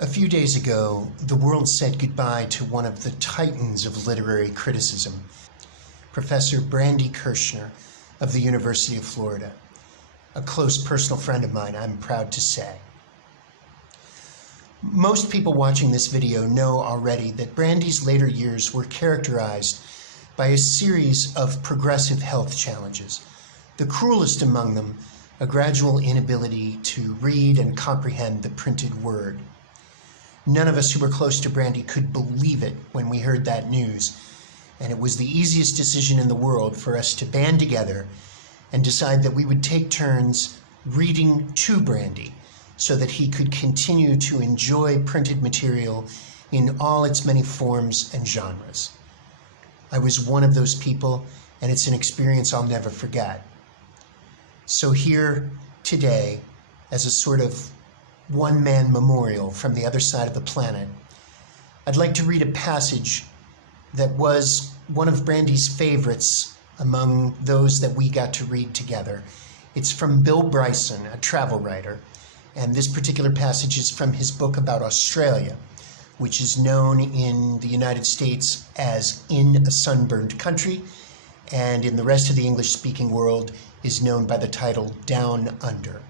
A few days ago, the world said goodbye to one of the titans of literary criticism, Professor Brandy Kershner of the University of Florida. A close personal friend of mine, I'm proud to say. Most people watching this video know already that Brandy's later years were characterized by a series of progressive health challenges, the cruelest among them a gradual inability to read and comprehend the printed word. None of us who were close to Brandy could believe it when we heard that news, and it was the easiest decision in the world for us to band together and decide that we would take turns reading to Brandy so that he could continue to enjoy printed material in all its many forms and genres. I was one of those people, and it's an experience I'll never forget. So here today, as a sort of one-man memorial from the other side of the planet, I'd like to read a passage that was one of Brandy's favorites among those that we got to read together. It's from Bill Bryson, a travel writer, and this particular passage is from his book about Australia, which is known in the United States as In a Sunburned Country, and in the rest of the English-speaking world is known by the title Down Under.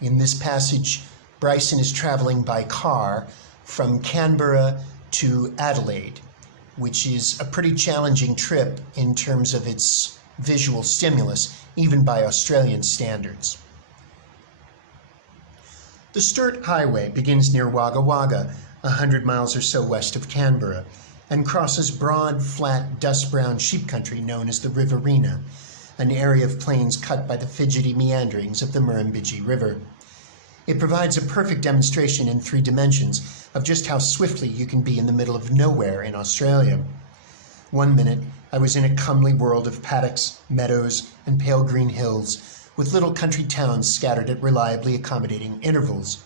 In this passage, Bryson is traveling by car from Canberra to Adelaide, which is a pretty challenging trip in terms of its visual stimulus, even by Australian standards. The Sturt Highway begins near Wagga Wagga, 100 miles or so west of Canberra, and crosses broad, flat, dust-brown sheep country known as the Riverina, an area of plains cut by the fidgety meanderings of the Murrumbidgee River. It provides a perfect demonstration in 3 dimensions of just how swiftly you can be in the middle of nowhere in Australia. One minute, I was in a comely world of paddocks, meadows, and pale green hills, with little country towns scattered at reliably accommodating intervals.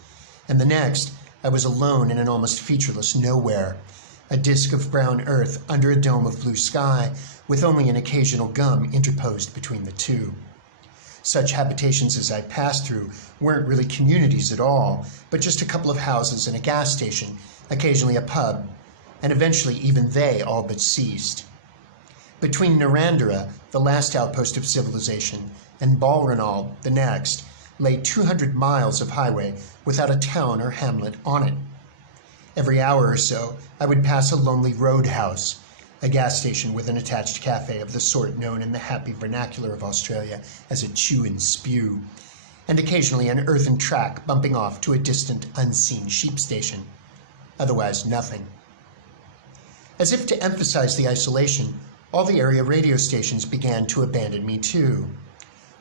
And the next, I was alone in an almost featureless nowhere, a disk of brown earth under a dome of blue sky, with only an occasional gum interposed between the two. Such habitations as I passed through weren't really communities at all, but just a couple of houses and a gas station, occasionally a pub, and eventually even they all but ceased. Between Narrandera, the last outpost of civilization, and Balranald, the next, lay 200 miles of highway without a town or hamlet on it. Every hour or so, I would pass a lonely roadhouse, a gas station with an attached cafe of the sort known in the happy vernacular of Australia as a chew and spew, and occasionally an earthen track bumping off to a distant, unseen sheep station. Otherwise, nothing. As if to emphasize the isolation, all the area radio stations began to abandon me too.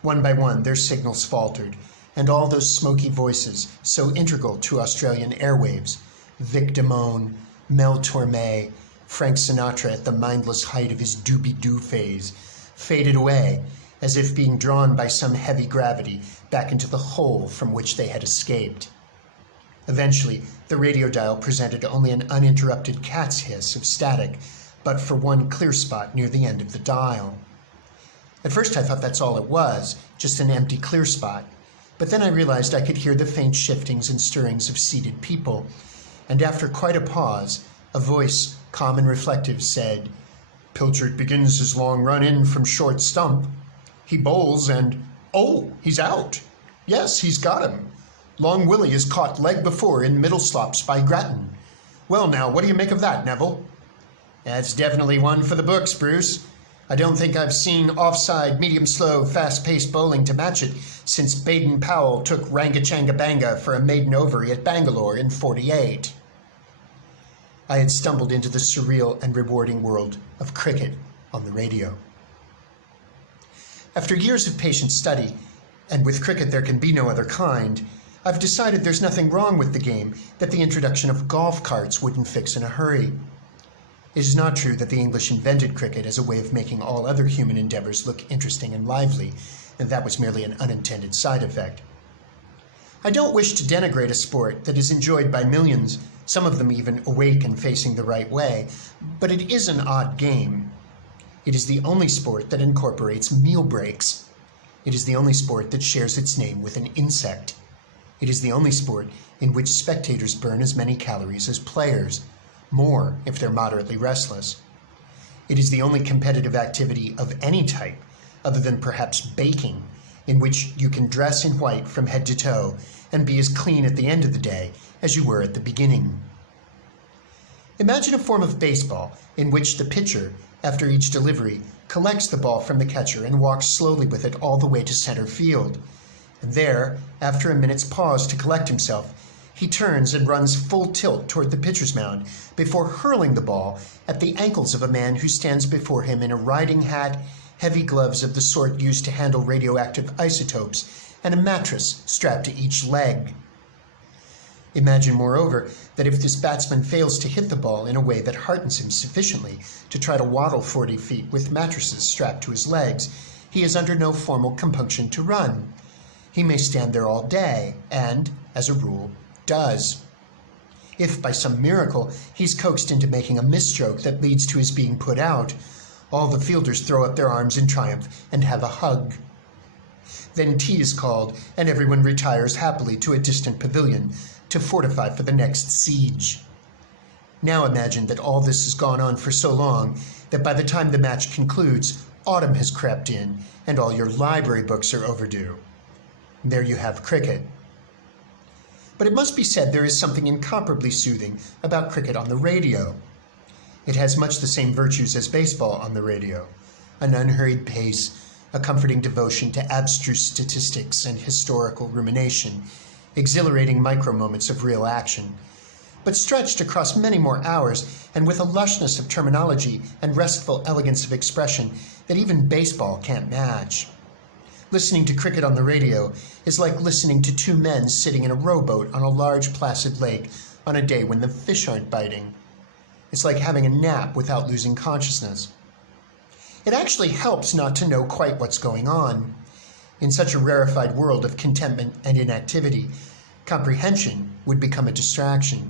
One by one, their signals faltered, and all those smoky voices, so integral to Australian airwaves, Vic Damone, Mel Torme, Frank Sinatra at the mindless height of his doobie-doo phase, faded away, as if being drawn by some heavy gravity back into the hole from which they had escaped. Eventually, the radio dial presented only an uninterrupted cat's hiss of static, but for one clear spot near the end of the dial. At first I thought that's all it was, just an empty clear spot, but then I realized I could hear the faint shiftings and stirrings of seated people, and after quite a pause, a voice, calm and reflective, said, "Pilchard begins his long run in from short stump. He bowls and, oh, he's out. Yes, he's got him. Long Willie is caught leg before in middle slops by Grattan. Well now, what do you make of that, Neville?" "That's definitely one for the books, Bruce. I don't think I've seen offside, medium-slow, fast-paced bowling to match it since Baden-Powell took Rangachanga-Banga for a maiden ovary at Bangalore in '48. I had stumbled into the surreal and rewarding world of cricket on the radio. After years of patient study, and with cricket there can be no other kind, I've decided there's nothing wrong with the game that the introduction of golf carts wouldn't fix in a hurry. It is not true that the English invented cricket as a way of making all other human endeavors look interesting and lively, and that was merely an unintended side effect. I don't wish to denigrate a sport that is enjoyed by millions, some of them even awake and facing the right way, but it is an odd game. It is the only sport that incorporates meal breaks. It is the only sport that shares its name with an insect. It is the only sport in which spectators burn as many calories as players, more if they're moderately restless. It is the only competitive activity of any type, other than perhaps baking, in which you can dress in white from head to toe and be as clean at the end of the day as you were at the beginning. Imagine a form of baseball in which the pitcher, after each delivery, collects the ball from the catcher and walks slowly with it all the way to center field. And there, after a minute's pause to collect himself, he turns and runs full tilt toward the pitcher's mound before hurling the ball at the ankles of a man who stands before him in a riding hat, heavy gloves of the sort used to handle radioactive isotopes, and a mattress strapped to each leg. Imagine, moreover, that if this batsman fails to hit the ball in a way that heartens him sufficiently to try to waddle 40 feet with mattresses strapped to his legs, he is under no formal compunction to run. He may stand there all day, and, as a rule, does. If, by some miracle, he's coaxed into making a misstroke that leads to his being put out, all the fielders throw up their arms in triumph and have a hug. Then tea is called, and everyone retires happily to a distant pavilion to fortify for the next siege. Now imagine that all this has gone on for so long that by the time the match concludes, autumn has crept in and all your library books are overdue. There you have cricket. But it must be said there is something incomparably soothing about cricket on the radio. It has much the same virtues as baseball on the radio: an unhurried pace, a comforting devotion to abstruse statistics and historical rumination, exhilarating micro-moments of real action, but stretched across many more hours and with a lushness of terminology and restful elegance of expression that even baseball can't match. Listening to cricket on the radio is like listening to two men sitting in a rowboat on a large placid lake on a day when the fish aren't biting. It's like having a nap without losing consciousness. It actually helps not to know quite what's going on. In such a rarefied world of contentment and inactivity, comprehension would become a distraction.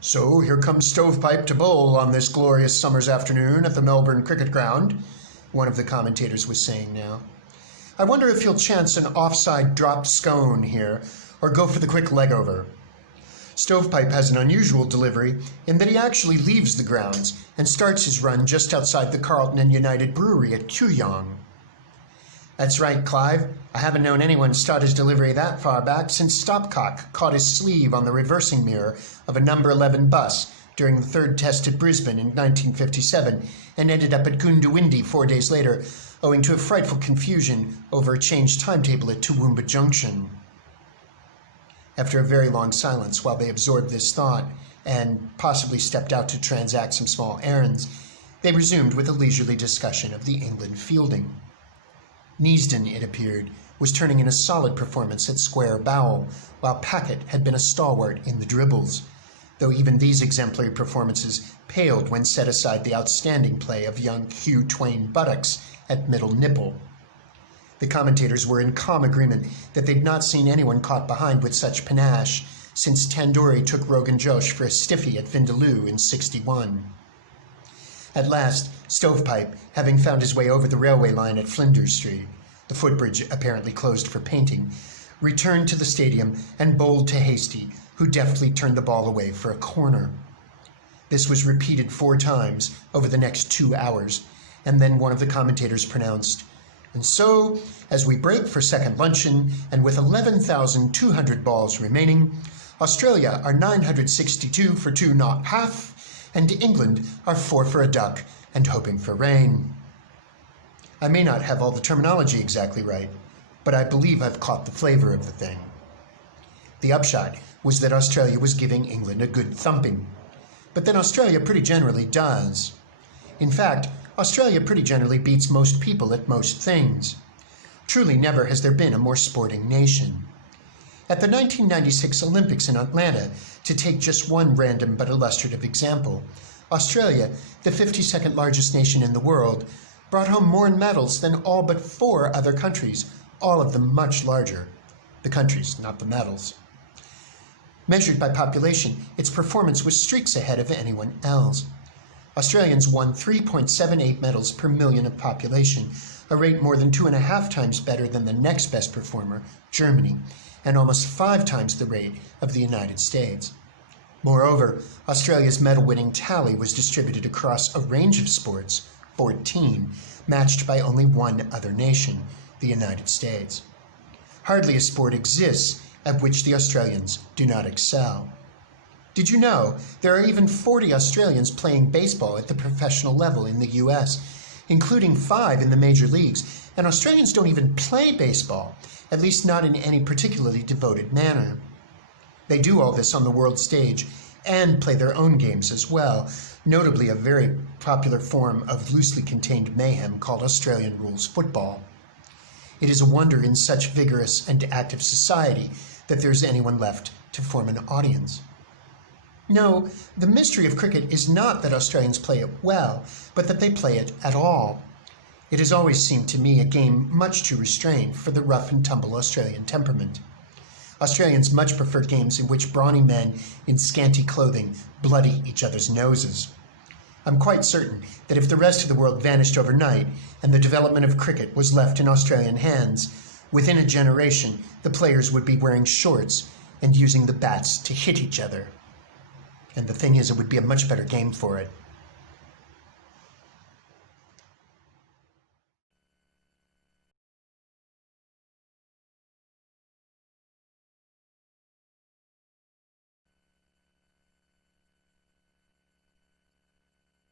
"So here comes Stovepipe to bowl on this glorious summer's afternoon at the Melbourne Cricket Ground," one of the commentators was saying now. "I wonder if he'll chance an offside dropped scone here, or go for the quick leg over. Stovepipe has an unusual delivery in that he actually leaves the grounds and starts his run just outside the Carlton and United Brewery at Kooyong." "That's right, Clive. I haven't known anyone start his delivery that far back since Stopcock caught his sleeve on the reversing mirror of a number 11 bus during the third test at Brisbane in 1957 and ended up at Goondiwindi 4 days later, owing to a frightful confusion over a changed timetable at Toowoomba Junction." After a very long silence while they absorbed this thought and possibly stepped out to transact some small errands, they resumed with a leisurely discussion of the England fielding. Neasden, it appeared, was turning in a solid performance at square bowel, while Packett had been a stalwart in the dribbles, though even these exemplary performances paled when set aside the outstanding play of young Hugh Twain Buttocks at middle nipple. The commentators were in calm agreement that they'd not seen anyone caught behind with such panache since Tandoori took Rogan Josh for a stiffy at Vindaloo in '61. At last, Stovepipe, having found his way over the railway line at Flinders Street, the footbridge apparently closed for painting, returned to the stadium and bowled to Hastie, who deftly turned the ball away for a corner. This was repeated 4 times over the next 2 hours, and then one of the commentators pronounced, "And so, as we break for second luncheon, and with 11,200 balls remaining, Australia are 962 for 2 not half, and England are 4 for a duck and hoping for rain." I may not have all the terminology exactly right, but I believe I've caught the flavor of the thing. The upshot was that Australia was giving England a good thumping. But then Australia pretty generally does. In fact, Australia pretty generally beats most people at most things. Truly never has there been a more sporting nation. At the 1996 Olympics in Atlanta, to take just one random but illustrative example, Australia, the 52nd largest nation in the world, brought home more medals than all but 4 other countries, all of them much larger. The countries, not the medals. Measured by population, its performance was streaks ahead of anyone else. Australians won 3.78 medals per million of population, a rate more than 2.5 times better than the next best performer, Germany, and almost 5 times the rate of the United States. Moreover, Australia's medal-winning tally was distributed across a range of sports, 14, matched by only one other nation, the United States. Hardly a sport exists at which the Australians do not excel. Did you know there are even 40 Australians playing baseball at the professional level in the US, including 5 in the major leagues, and Australians don't even play baseball, at least not in any particularly devoted manner. They do all this on the world stage and play their own games as well, notably a very popular form of loosely contained mayhem called Australian rules football. It is a wonder in such vigorous and active society that there is anyone left to form an audience. No, the mystery of cricket is not that Australians play it well, but that they play it at all. It has always seemed to me a game much too restrained for the rough and tumble Australian temperament. Australians much prefer games in which brawny men in scanty clothing bloody each other's noses. I'm quite certain that if the rest of the world vanished overnight and the development of cricket was left in Australian hands, within a generation the players would be wearing shorts and using the bats to hit each other. And the thing is, it would be a much better game for it.